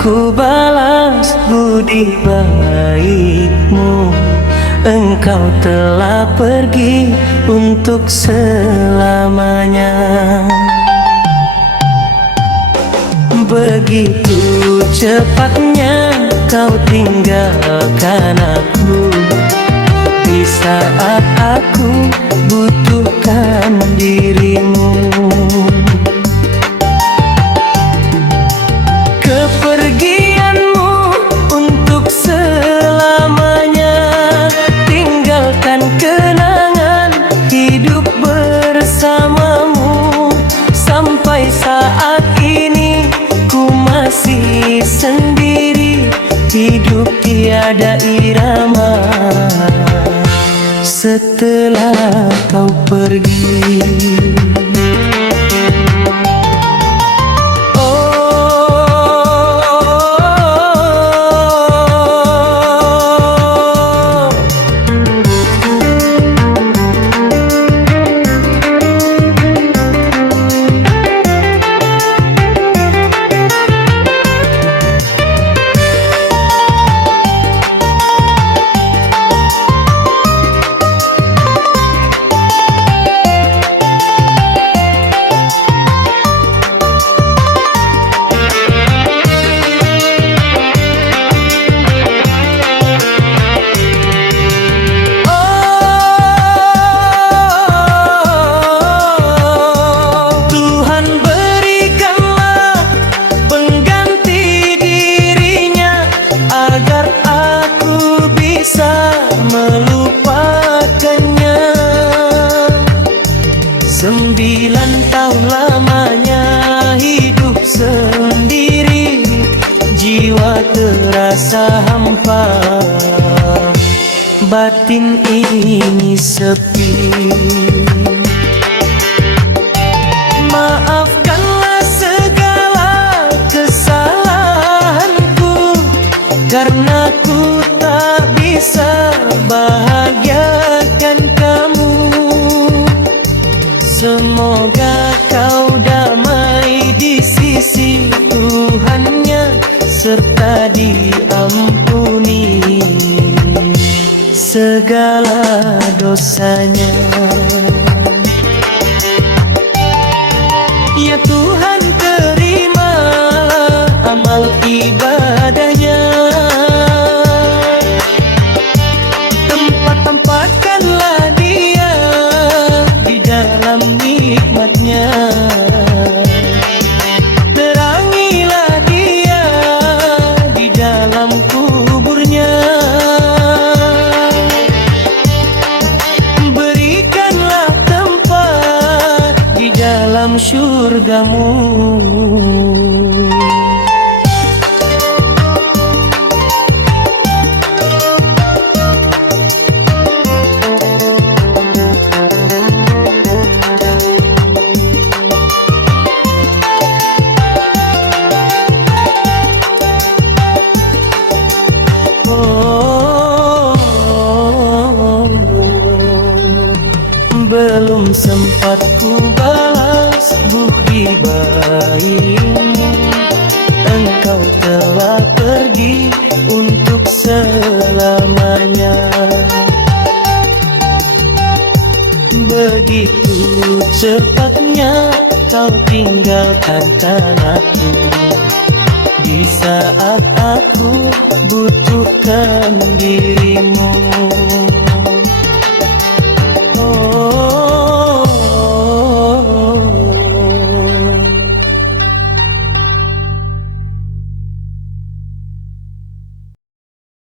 ku balas budi baikmu. Engkau telah pergi untuk selamanya. Begitu cepatnya kau tinggalkan aku. Di saat aku butuhkan dirimu tiada irama. Setelah kau pergi terasa hampa. Batin ini sepi. Maafkanlah segala kesalahanku Karena ku tak bisa bahagiakan kamu. Semoga dosanya. Ya Tuhan terimalah amal ibadahnya. Tempat-tempatkanlah dia di dalam nikmatnya sempat ku balas budi baikmu Engkau telah pergi untuk selamanya. Begitu cepatnya kau tinggalkan tanahku